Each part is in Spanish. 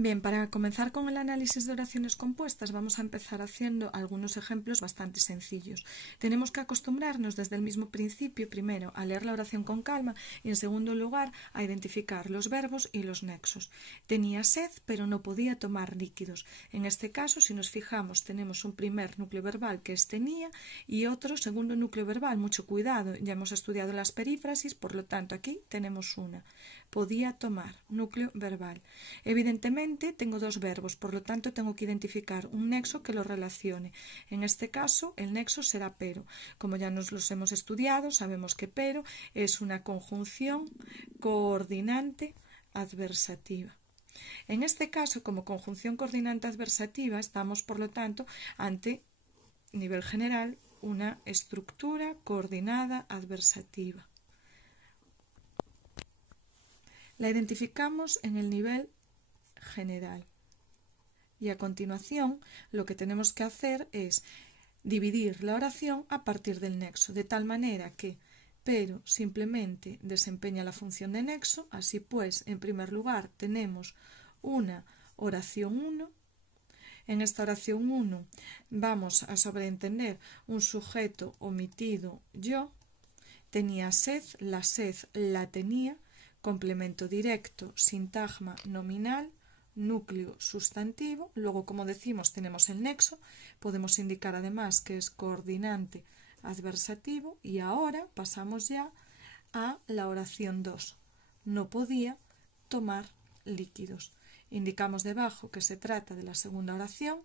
Bien, para comenzar con el análisis de oraciones compuestas vamos a empezar haciendo algunos ejemplos bastante sencillos. Tenemos que acostumbrarnos desde el mismo principio, primero, a leer la oración con calma y, en segundo lugar, a identificar los verbos y los nexos. Tenía sed, pero no podía tomar líquidos. En este caso, si nos fijamos, tenemos un primer núcleo verbal que es tenía y otro segundo núcleo verbal. Mucho cuidado, ya hemos estudiado las perífrasis, por lo tanto aquí tenemos una. Podía tomar, núcleo verbal. Evidentemente tengo dos verbos, por lo tanto tengo que identificar un nexo que los relacione. En este caso el nexo será pero. Como ya nos los hemos estudiado, sabemos que pero es una conjunción coordinante adversativa. En este caso, como conjunción coordinante adversativa, estamos por lo tanto ante, nivel general, una estructura coordinada adversativa. La identificamos en el nivel general. Y a continuación lo que tenemos que hacer es dividir la oración a partir del nexo, de tal manera que pero simplemente desempeña la función de nexo. Así pues, en primer lugar tenemos una oración 1. En esta oración 1 vamos a sobreentender un sujeto omitido yo. Tenía sed, la sed la tenía. Complemento directo, sintagma nominal, núcleo sustantivo. Luego, como decimos, tenemos el nexo. Podemos indicar además que es coordinante adversativo. Y ahora pasamos ya a la oración 2. No podía tomar líquidos. Indicamos debajo que se trata de la segunda oración.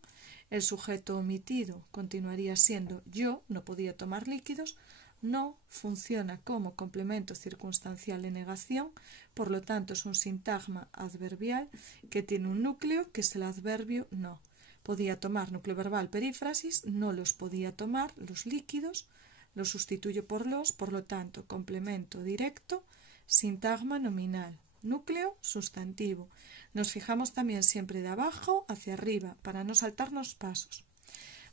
El sujeto omitido continuaría siendo yo, no podía tomar líquidos. No funciona como complemento circunstancial de negación, por lo tanto es un sintagma adverbial que tiene un núcleo que es el adverbio no. Podía tomar núcleo verbal perífrasis, no los podía tomar, los líquidos, los sustituyo por los, por lo tanto complemento directo, sintagma nominal, núcleo sustantivo. Nos fijamos también siempre de abajo hacia arriba para no saltarnos pasos.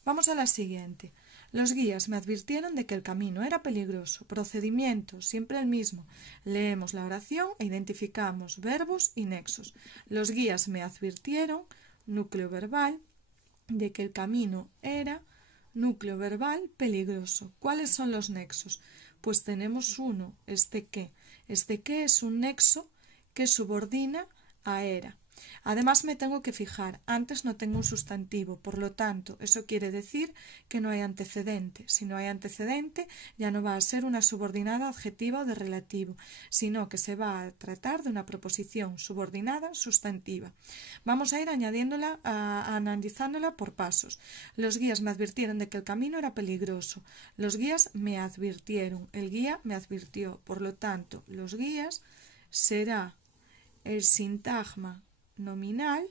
Vamos a la siguiente. Los guías me advirtieron de que el camino era peligroso. Procedimiento, siempre el mismo. Leemos la oración e identificamos verbos y nexos. Los guías me advirtieron, núcleo verbal, de que el camino era, núcleo verbal, peligroso. ¿Cuáles son los nexos? Pues tenemos uno, este que. Este que es un nexo que subordina a era. Además me tengo que fijar, antes no tengo un sustantivo, por lo tanto, eso quiere decir que no hay antecedente. Si no hay antecedente, ya no va a ser una subordinada adjetiva o de relativo, sino que se va a tratar de una proposición subordinada sustantiva. Vamos a ir añadiéndola, analizándola por pasos. Los guías me advirtieron de que el camino era peligroso. Los guías me advirtieron, el guía me advirtió, por lo tanto, los guías será el sintagma nominal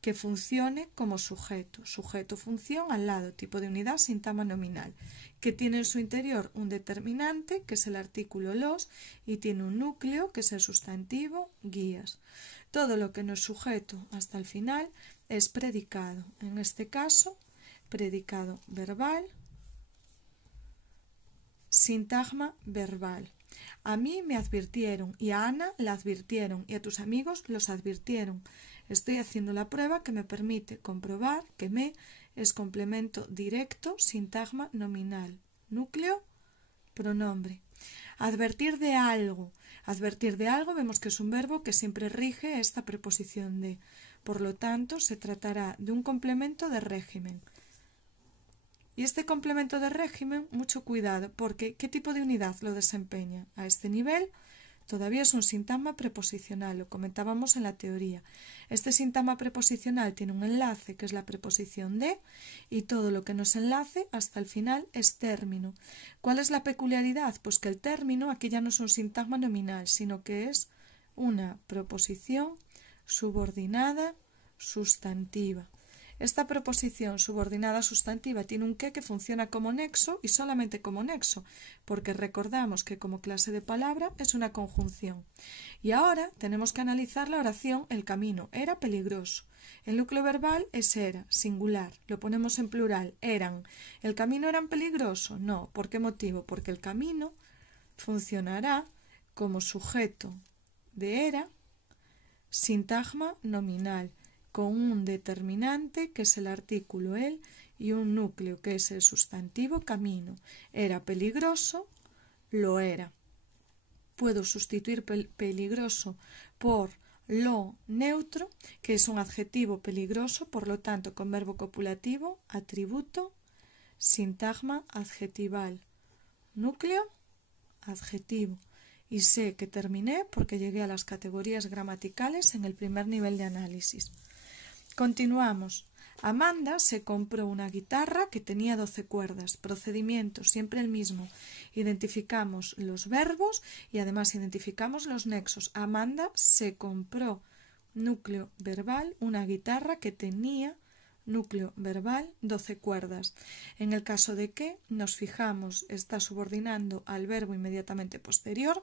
que funcione como sujeto. Sujeto-función al lado, tipo de unidad, sintagma nominal, que tiene en su interior un determinante, que es el artículo los, y tiene un núcleo, que es el sustantivo guías. Todo lo que no es sujeto hasta el final es predicado. En este caso, predicado verbal, sintagma verbal. A mí me advirtieron y a Ana la advirtieron y a tus amigos los advirtieron. Estoy haciendo la prueba que me permite comprobar que me es complemento directo, sintagma nominal, núcleo, pronombre. Advertir de algo. Advertir de algo vemos que es un verbo que siempre rige esta preposición de. Por lo tanto, se tratará de un complemento de régimen. Y este complemento de régimen, mucho cuidado, porque ¿qué tipo de unidad lo desempeña? A este nivel todavía es un sintagma preposicional, lo comentábamos en la teoría. Este sintagma preposicional tiene un enlace, que es la preposición de, y todo lo que no es enlace hasta el final es término. ¿Cuál es la peculiaridad? Pues que el término aquí ya no es un sintagma nominal, sino que es una proposición subordinada sustantiva. Esta proposición subordinada sustantiva tiene un que funciona como nexo y solamente como nexo, porque recordamos que como clase de palabra es una conjunción. Y ahora tenemos que analizar la oración el camino era peligroso. El núcleo verbal es era, singular, lo ponemos en plural, eran. ¿El camino era peligroso? No. ¿Por qué motivo? Porque el camino funcionará como sujeto de era, sintagma nominal, con un determinante que es el artículo el y un núcleo que es el sustantivo camino. Era peligroso, lo era. Puedo sustituir peligroso por lo neutro, que es un adjetivo peligroso, por lo tanto con verbo copulativo, atributo, sintagma adjetival, núcleo, adjetivo. Y sé que terminé porque llegué a las categorías gramaticales en el primer nivel de análisis. Continuamos. Amanda se compró una guitarra que tenía 12 cuerdas. Procedimiento siempre el mismo. Identificamos los verbos y además identificamos los nexos. Amanda se compró, núcleo verbal, una guitarra que tenía, núcleo verbal, 12 cuerdas. En el caso de que nos fijamos, está subordinando al verbo inmediatamente posterior.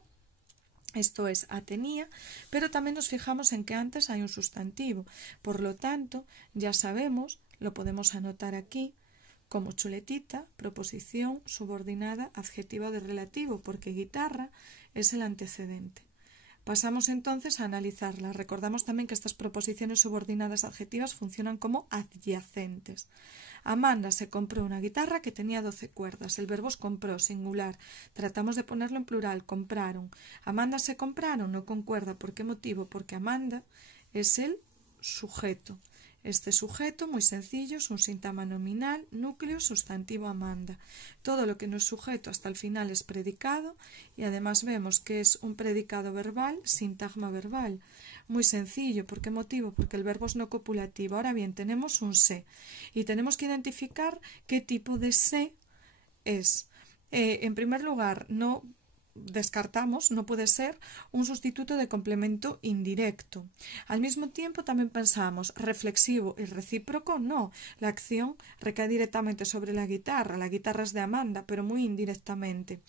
Esto es a tenía, pero también nos fijamos en que antes hay un sustantivo. Por lo tanto, ya sabemos, lo podemos anotar aquí, como chuletita, proposición subordinada adjetiva de relativo, porque guitarra es el antecedente. Pasamos entonces a analizarla. Recordamos también que estas proposiciones subordinadas adjetivas funcionan como adyacentes. Amanda se compró una guitarra que tenía 12 cuerdas. El verbo es compró, singular. Tratamos de ponerlo en plural, compraron. Amanda se compraron, no concuerda. ¿Por qué motivo? Porque Amanda es el sujeto. Este sujeto, muy sencillo, es un sintagma nominal, núcleo, sustantivo Amanda. Todo lo que no es sujeto hasta el final es predicado y además vemos que es un predicado verbal, sintagma verbal. Muy sencillo. ¿Por qué motivo? Porque el verbo es no copulativo. Ahora bien, tenemos un se y tenemos que identificar qué tipo de se es. En primer lugar, no descartamos, no puede ser un sustituto de complemento indirecto. Al mismo tiempo también pensamos reflexivo y recíproco, no, la acción recae directamente sobre la guitarra es de Amanda, pero muy indirectamente.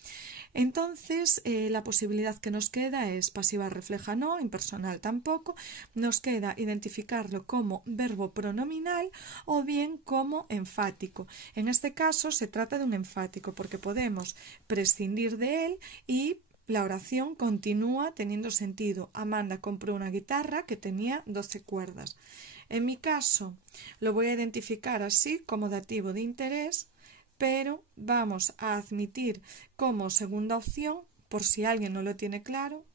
Entonces, la posibilidad que nos queda es pasiva refleja no, impersonal tampoco, nos queda identificarlo como verbo pronominal o bien como enfático. En este caso se trata de un enfático porque podemos prescindir de él y la oración continúa teniendo sentido. Amanda compró una guitarra que tenía 12 cuerdas. En mi caso lo voy a identificar así como dativo de interés, pero vamos a admitir como segunda opción, por si alguien no lo tiene claro,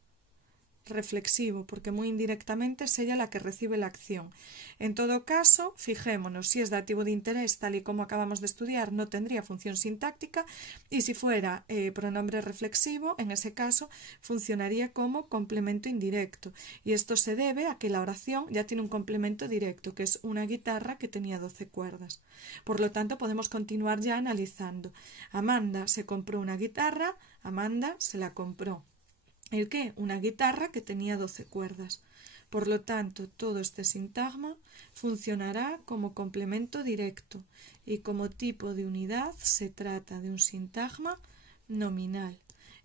reflexivo, porque muy indirectamente es ella la que recibe la acción. En todo caso, fijémonos, si es dativo de interés, tal y como acabamos de estudiar, no tendría función sintáctica, y si fuera pronombre reflexivo, en ese caso funcionaría como complemento indirecto, y esto se debe a que la oración ya tiene un complemento directo, que es una guitarra que tenía 12 cuerdas. Por lo tanto, podemos continuar ya analizando. Amanda se compró una guitarra, Amanda se la compró. ¿El qué? Una guitarra que tenía 12 cuerdas. Por lo tanto, todo este sintagma funcionará como complemento directo y como tipo de unidad se trata de un sintagma nominal.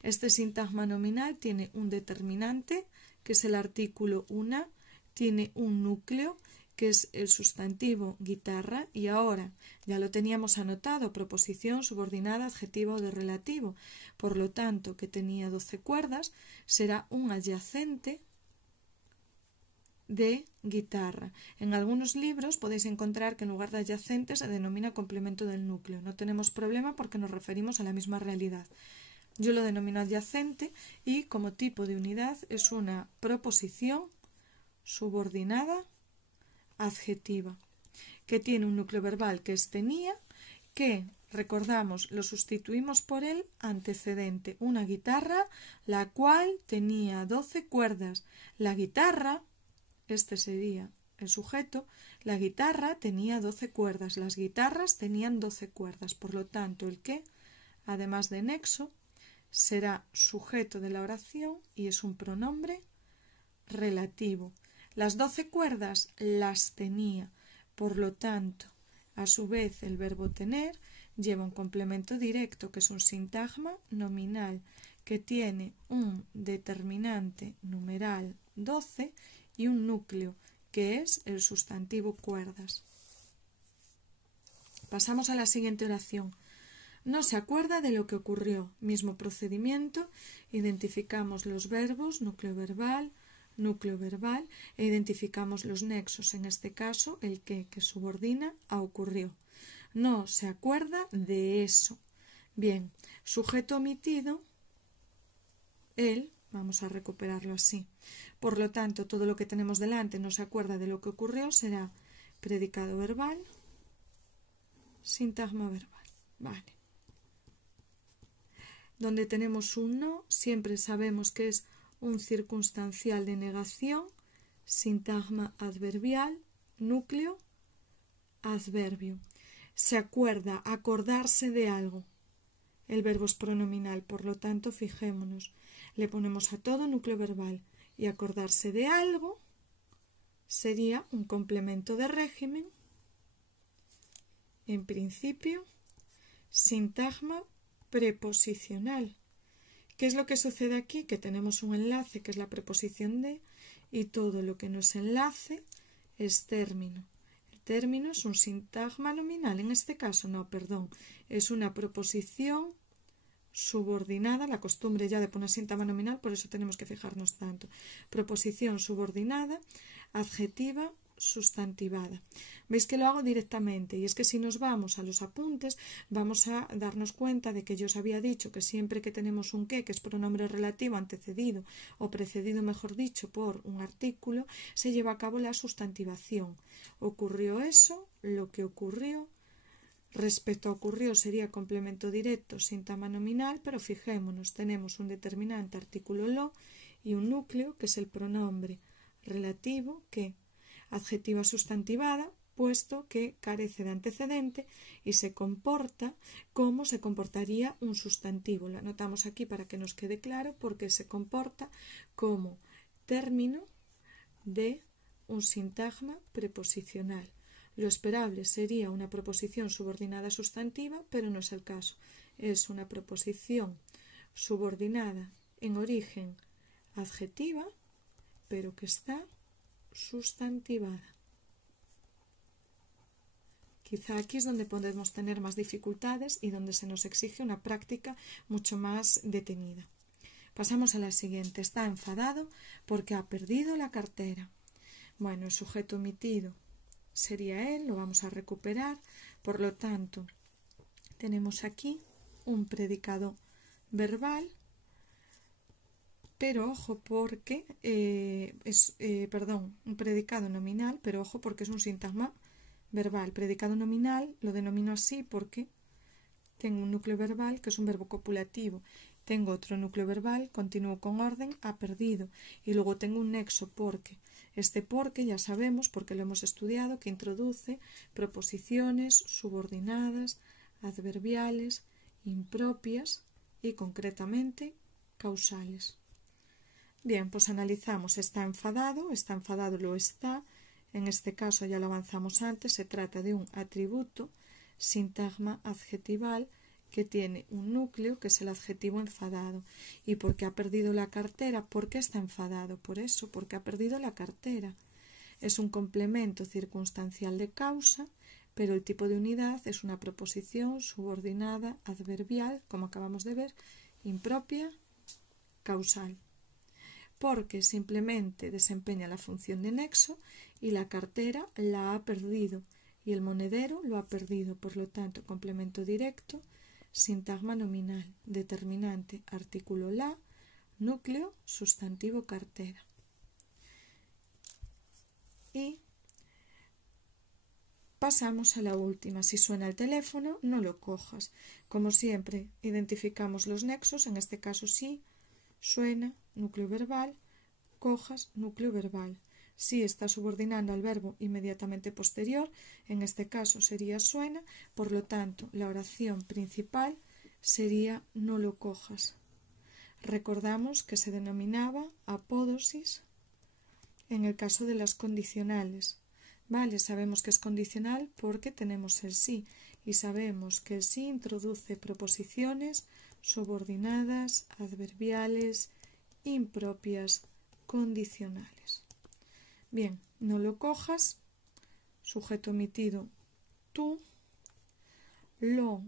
Este sintagma nominal tiene un determinante, que es el artículo una, tiene un núcleo, que es el sustantivo guitarra, y ahora ya lo teníamos anotado, proposición subordinada adjetivo o de relativo. Por lo tanto, que tenía 12 cuerdas será un adyacente de guitarra. En algunos libros podéis encontrar que en lugar de adyacente se denomina complemento del núcleo. No tenemos problema porque nos referimos a la misma realidad. Yo lo denomino adyacente y como tipo de unidad es una proposición subordinada adjetiva, que tiene un núcleo verbal que es tenía, que, recordamos, lo sustituimos por el antecedente, una guitarra, la cual tenía 12 cuerdas. La guitarra, este sería el sujeto, la guitarra tenía 12 cuerdas, las guitarras tenían 12 cuerdas, por lo tanto, el que, además de nexo, será sujeto de la oración y es un pronombre relativo. Las 12 cuerdas las tenía, por lo tanto, a su vez el verbo tener lleva un complemento directo que es un sintagma nominal que tiene un determinante numeral 12 y un núcleo que es el sustantivo cuerdas. Pasamos a la siguiente oración. No se acuerda de lo que ocurrió. Mismo procedimiento, identificamos los verbos, núcleo verbal, núcleo verbal, e identificamos los nexos, en este caso el que subordina a ocurrió. No se acuerda de eso. Bien, sujeto omitido, él, vamos a recuperarlo así. Por lo tanto, todo lo que tenemos delante no se acuerda de lo que ocurrió, será predicado verbal, sintagma verbal. Vale. Donde tenemos un no, siempre sabemos que es un circunstancial de negación, sintagma adverbial, núcleo, adverbio. Se acuerda, acordarse de algo. El verbo es pronominal, por lo tanto, fijémonos. Le ponemos a todo núcleo verbal y acordarse de algo sería un complemento de régimen. En principio, sintagma preposicional. ¿Qué es lo que sucede aquí? Que tenemos un enlace que es la preposición de, y todo lo que no es enlace es término. El término es un sintagma nominal, en este caso no, perdón, es una proposición subordinada, la costumbre ya de poner sintagma nominal, por eso tenemos que fijarnos tanto. Proposición subordinada, adjetiva, sustantivada. Veis que lo hago directamente, y es que si nos vamos a los apuntes vamos a darnos cuenta de que yo os había dicho que siempre que tenemos un que es pronombre relativo antecedido o precedido, mejor dicho, por un artículo, se lleva a cabo la sustantivación. Ocurrió eso, lo que ocurrió. Respecto a ocurrió sería complemento directo, sintagma nominal, pero fijémonos, tenemos un determinante artículo lo y un núcleo que es el pronombre relativo que, adjetiva sustantivada, puesto que carece de antecedente y se comporta como se comportaría un sustantivo. Lo anotamos aquí para que nos quede claro, porque se comporta como término de un sintagma preposicional. Lo esperable sería una proposición subordinada sustantiva, pero no es el caso. Es una proposición subordinada en origen adjetiva, pero que está sustantivada. Quizá aquí es donde podemos tener más dificultades y donde se nos exige una práctica mucho más detenida. Pasamos a la siguiente. Está enfadado porque ha perdido la cartera. Bueno, el sujeto omitido sería él, lo vamos a recuperar. Por lo tanto, tenemos aquí un predicado verbal, pero ojo porque un predicado nominal, pero ojo porque es un sintagma verbal. Predicado nominal lo denomino así porque tengo un núcleo verbal que es un verbo copulativo, tengo otro núcleo verbal, continúo con orden, ha perdido, y luego tengo un nexo porque. Este porque ya sabemos, porque lo hemos estudiado, que introduce proposiciones subordinadas, adverbiales, impropias y concretamente causales. Bien, pues analizamos. Está enfadado lo está. En este caso ya lo avanzamos antes, se trata de un atributo, sintagma adjetival, que tiene un núcleo que es el adjetivo enfadado. ¿Y por qué ha perdido la cartera? ¿Por qué está enfadado? Por eso, porque ha perdido la cartera. Es un complemento circunstancial de causa, pero el tipo de unidad es una proposición subordinada adverbial, como acabamos de ver, impropia, causal. Porque simplemente desempeña la función de nexo y la cartera la ha perdido y el monedero lo ha perdido. Por lo tanto, complemento directo, sintagma nominal, determinante, artículo la, núcleo, sustantivo cartera. Y pasamos a la última. Si suena el teléfono, no lo cojas. Como siempre, identificamos los nexos, en este caso sí, suena, núcleo verbal, cojas, núcleo verbal. Si está subordinando al verbo inmediatamente posterior, en este caso sería suena, por lo tanto la oración principal sería no lo cojas. Recordamos que se denominaba apódosis en el caso de las condicionales. Vale, sabemos que es condicional porque tenemos el sí y sabemos que el sí introduce proposiciones subordinadas, adverbiales, impropias, condicionales. Bien, no lo cojas, sujeto omitido tú, lo,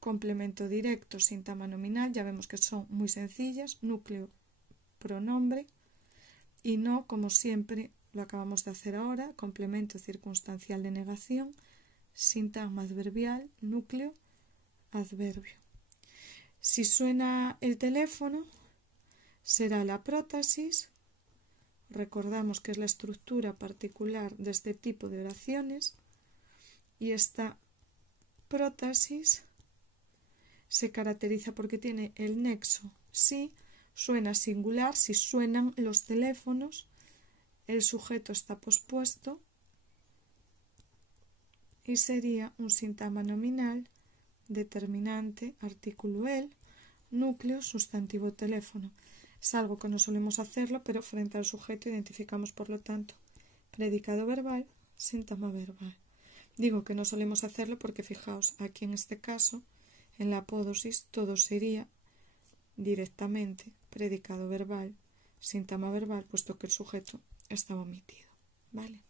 complemento directo, sintagma nominal, ya vemos que son muy sencillas, núcleo, pronombre, y no como siempre lo acabamos de hacer ahora, complemento circunstancial de negación, sintagma adverbial, núcleo, adverbio. Si suena el teléfono, será la prótesis. Recordamos que es la estructura particular de este tipo de oraciones y esta prótesis se caracteriza porque tiene el nexo si, suena singular, si suenan los teléfonos, el sujeto está pospuesto y sería un sintagma nominal, determinante, artículo el, núcleo, sustantivo teléfono. Es algo que no solemos hacerlo, pero frente al sujeto identificamos, por lo tanto, predicado verbal, sintagma verbal. Digo que no solemos hacerlo porque, fijaos, aquí en este caso, en la apódosis, todo sería directamente predicado verbal, sintagma verbal, puesto que el sujeto estaba omitido. ¿Vale?